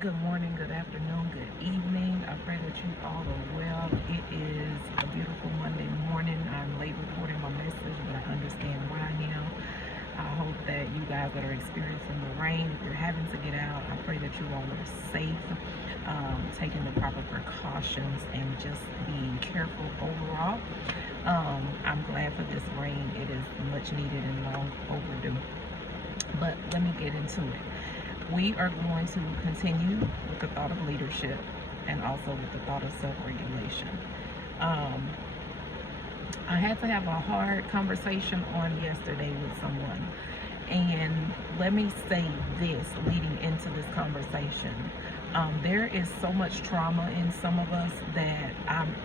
Good morning, good afternoon, good evening. I pray that you all are well. It is a beautiful Monday morning. I'm late reporting my message, but I understand why now. I hope that you guys that are experiencing the rain, if you're having to get out, I pray that you all are safe, taking the proper precautions, and just being careful overall. I'm glad for this rain. It is much needed and long overdue. But let me get into it. We are going to continue with the thought of leadership and also with the thought of self-regulation. I had to have a hard conversation on yesterday with someone. And let me say this leading into this conversation. There is so much trauma in some of us that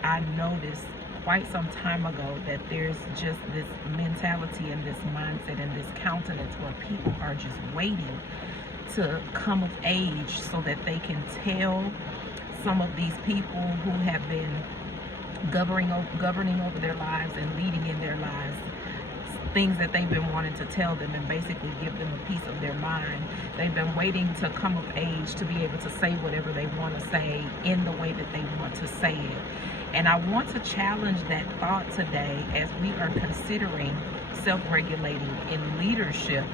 I noticed quite some time ago that there's just this mentality and this mindset and this countenance where people are just waiting to come of age so that they can tell some of these people who have been governing over their lives and leading in their lives things that they've been wanting to tell them and basically give them a piece of their mind. They've been waiting to come of age to be able to say whatever they want to say in the way that they want to say it. And I want to challenge that thought today as we are considering self-regulating in leadership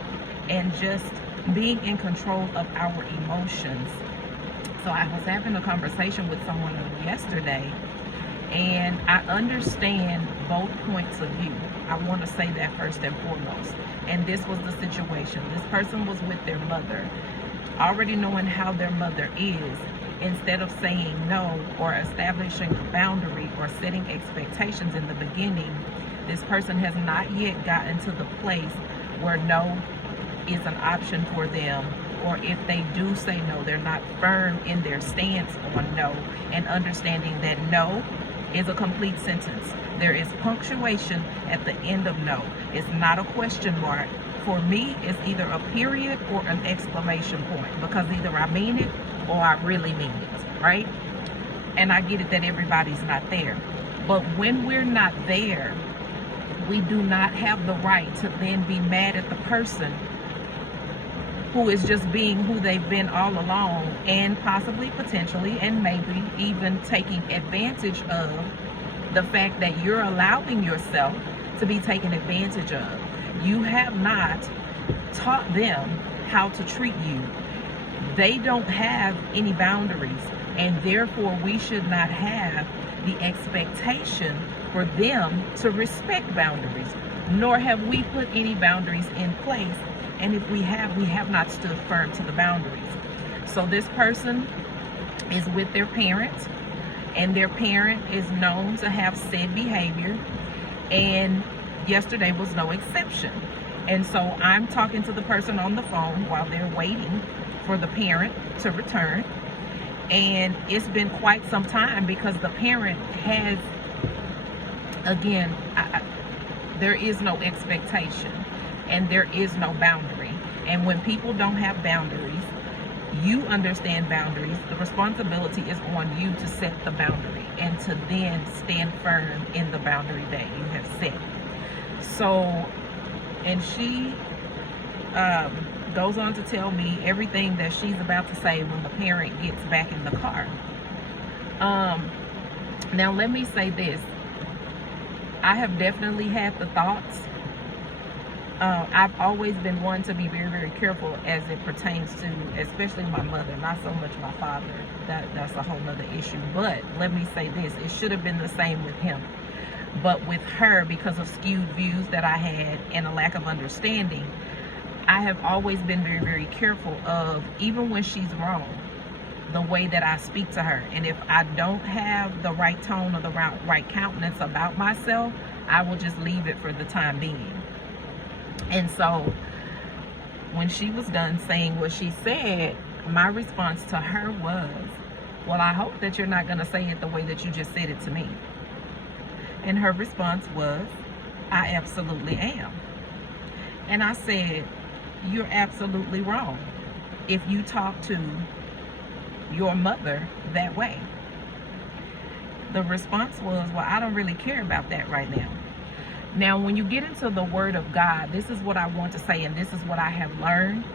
and just being in control of our emotions. So I was having a conversation with someone yesterday, and I understand both points of view. I want to say that first and foremost. And this was the situation. This person was with their mother, already knowing how their mother is. Instead of saying no or establishing a boundary or setting expectations in the beginning, this person has not yet gotten to the place where no is an option for them, or if they do say no, they're not firm in their stance on no, and understanding that no is a complete sentence. There is punctuation at the end of no. It's not a question mark. For me, it's either a period or an exclamation point, because either I mean it or I really mean it, right? And I get it that everybody's not there. But when we're not there, we do not have the right to then be mad at the person who is just being who they've been all along, and possibly, potentially, and maybe even taking advantage of the fact that you're allowing yourself to be taken advantage of. You have not taught them how to treat you. They don't have any boundaries, and therefore we should not have the expectation for them to respect boundaries, nor have we put any boundaries in place. And if we have not stood firm to the boundaries. So this person is with their parent, and their parent is known to have said behavior, and yesterday was no exception. And so I'm talking to the person on the phone while they're waiting for the parent to return. And it's been quite some time, because the parent has, again, there is no expectation. And there is no boundary. And when people don't have boundaries, you understand boundaries. The responsibility is on you to set the boundary and to then stand firm in the boundary that you have set. So, and she goes on to tell me everything that she's about to say when the parent gets back in the car. Now, let me say this. I have definitely had the thoughts. I've always been one to be very, very careful as it pertains to, especially my mother, not so much my father. That's a whole nother issue. But let me say this, it should have been the same with him. But with her, because of skewed views that I had and a lack of understanding, I have always been very, very careful of, even when she's wrong, the way that I speak to her. And if I don't have the right tone or the right countenance about myself, I will just leave it for the time being. And so when she was done saying what she said, my response to her was, well, I hope that you're not going to say it the way that you just said it to me. And her response was, I absolutely am. And I said, you're absolutely wrong if you talk to your mother that way. The response was, well, I don't really care about that right now. Now, when you get into the Word of God, this is what I want to say, and this is what I have learned.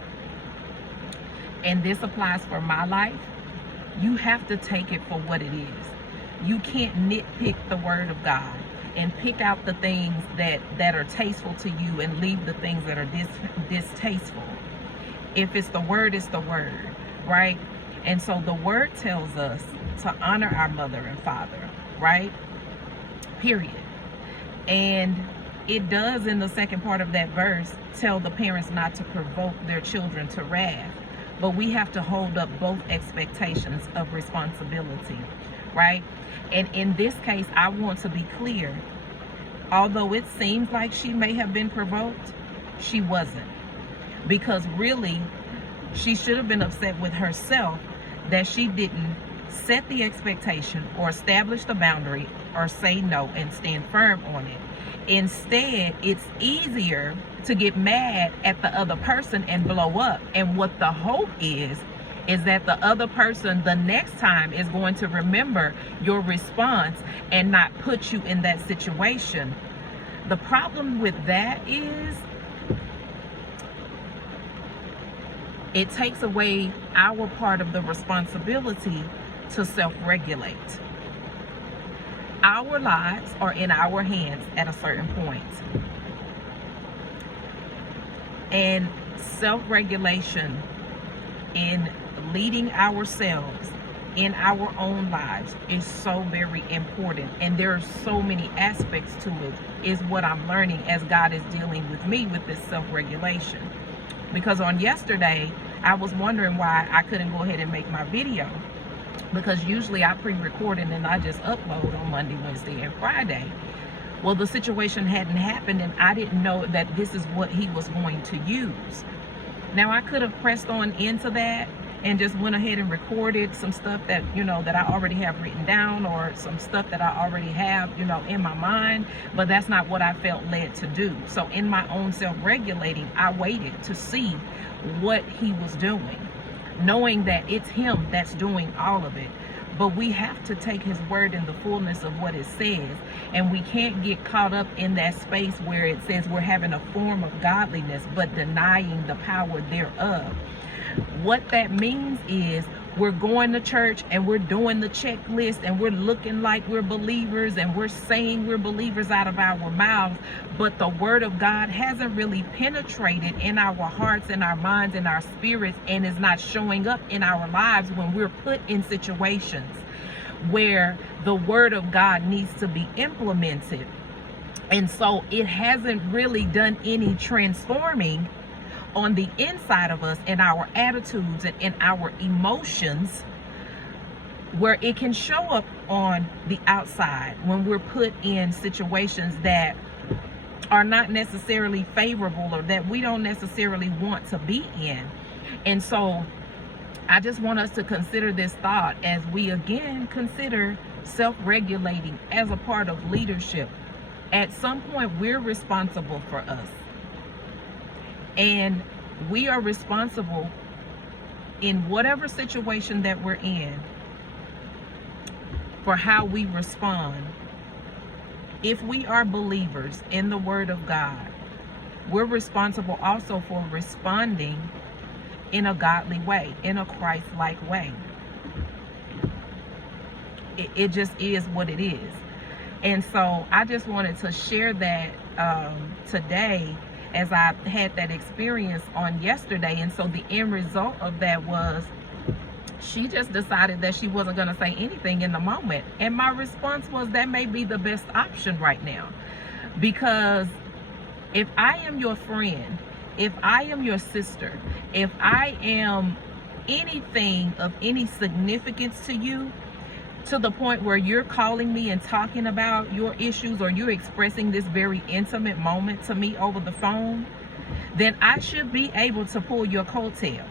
and this applies for my life, you have to take it for what it is. You can't nitpick the word of God and pick out the things that are tasteful to you and leave the things that are distasteful. If it's the word, it's the word, right? And so the word tells us to honor our mother and father, right? Period. And it does, in the second part of that verse, tell the parents not to provoke their children to wrath. But we have to hold up both expectations of responsibility, right? And in this case, I want to be clear. Although it seems like she may have been provoked, she wasn't. Because really, she should have been upset with herself that she didn't set the expectation or establish the boundary or say no and stand firm on it. Instead, it's easier to get mad at the other person and blow up. And what the hope is that the other person the next time is going to remember your response and not put you in that situation. The problem with that is it takes away our part of the responsibility to self-regulate. Our lives are in our hands at a certain point. And self-regulation in leading ourselves in our own lives is so very important. And there are so many aspects to it, is what I'm learning as God is dealing with me with this self-regulation. Because on yesterday, I was wondering why I couldn't go ahead and make my video. Because usually I pre-record and then I just upload on Monday, Wednesday, and Friday. Well, the situation hadn't happened and I didn't know that this is what he was going to use. Now, I could have pressed on into that and just went ahead and recorded some stuff that, that I already have written down, or some stuff that I already have, in my mind, but that's not what I felt led to do. So in my own self-regulating, I waited to see what he was doing, knowing that it's him that's doing all of it. But we have to take his word in the fullness of what it says. And we can't get caught up in that space where it says we're having a form of godliness, but denying the power thereof. What that means is we're going to church and we're doing the checklist and we're looking like we're believers and we're saying we're believers out of our mouths, but the word of God hasn't really penetrated in our hearts and our minds and our spirits, and is not showing up in our lives when we're put in situations where the word of God needs to be implemented. And so it hasn't really done any transforming on the inside of us, in our attitudes and in our emotions, where it can show up on the outside when we're put in situations that are not necessarily favorable or that we don't necessarily want to be in. And so I just want us to consider this thought as we again consider self-regulating as a part of leadership. At some point, we're responsible for us. And we are responsible in whatever situation that we're in for how we respond. If we are believers in the word of God, we're responsible also for responding in a godly way, in a Christ-like way. It just is what it is. And so I just wanted to share that today, as I had that experience on yesterday. And so the end result of that was she just decided that she wasn't going to say anything in the moment. And my response was, that may be the best option right now. Because if I am your friend, if I am your sister, if I am anything of any significance to you, to the point where you're calling me and talking about your issues, or you're expressing this very intimate moment to me over the phone, then I should be able to pull your coattail.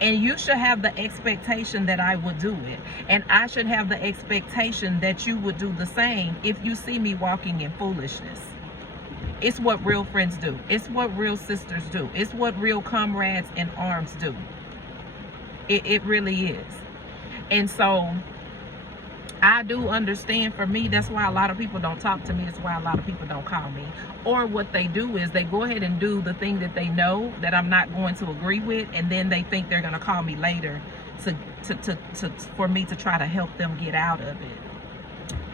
And you should have the expectation that I would do it. And I should have the expectation that you would do the same if you see me walking in foolishness. It's what real friends do. It's what real sisters do. It's what real comrades in arms do. It really is. And so I do understand. For me, that's why a lot of people don't talk to me. It's why a lot of people don't call me. Or what they do is they go ahead and do the thing that they know that I'm not going to agree with, and then they think they're going to call me later for me to try to help them get out of it.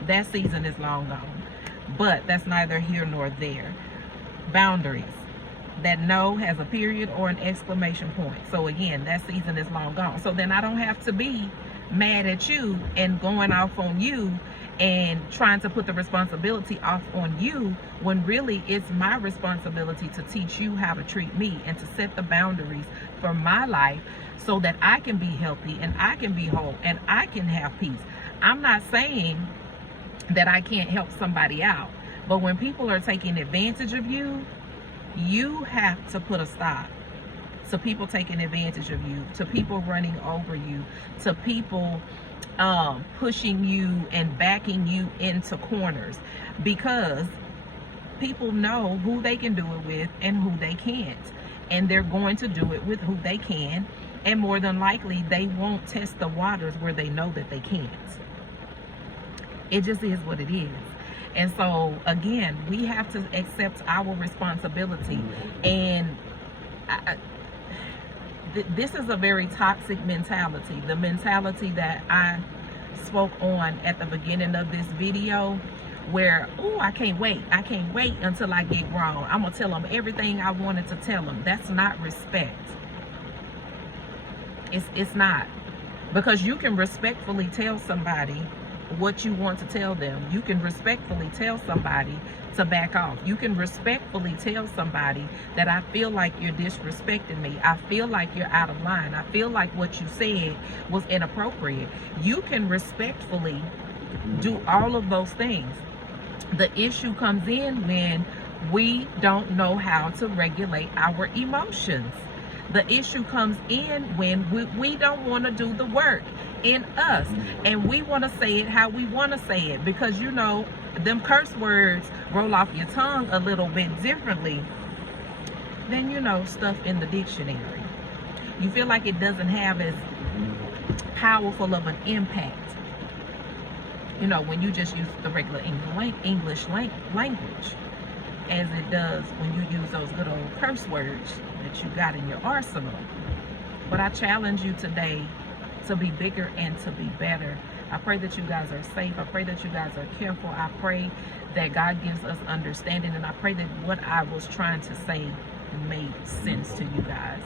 That season is long gone. But that's neither here nor there. Boundaries. That no has a period or an exclamation point. So again, that season is long gone. So then I don't have to be mad at you and going off on you and trying to put the responsibility off on you, when really it's my responsibility to teach you how to treat me and to set the boundaries for my life so that I can be healthy and I can be whole and I can have peace. I'm not saying that I can't help somebody out, but when people are taking advantage of you, you have to put a stop to people taking advantage of you, to people running over you, to people pushing you and backing you into corners, because people know who they can do it with and who they can't, and they're going to do it with who they can, and more than likely they won't test the waters where they know that they can't. It just is what it is. And so again, we have to accept our responsibility. And this is a very toxic mentality. The mentality that I spoke on at the beginning of this video, where, oh, I can't wait until I get grown. I'm gonna tell them everything I wanted to tell them. That's not respect. It's not. Because you can respectfully tell somebody what you want to tell them. You can respectfully tell somebody to back off. You can respectfully tell somebody that I feel like you're disrespecting me. I feel like you're out of line. I feel like what you said was inappropriate. You can respectfully do all of those things. The issue comes in when we don't know how to regulate our emotions. The issue comes in when we don't want to do the work in us, and we want to say it how we want to say it, because you know them curse words roll off your tongue a little bit differently than, you know, stuff in the dictionary. You feel like it doesn't have as powerful of an impact, you know, when you just use the regular English language, as it does when you use those good old curse words that you got in your arsenal. But I challenge you today to be bigger and to be better. I pray that you guys are safe. I pray that you guys are careful. I pray that God gives us understanding, and I pray that what I was trying to say made sense to you guys.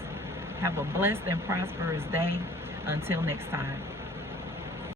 Have a blessed and prosperous day. Until next time.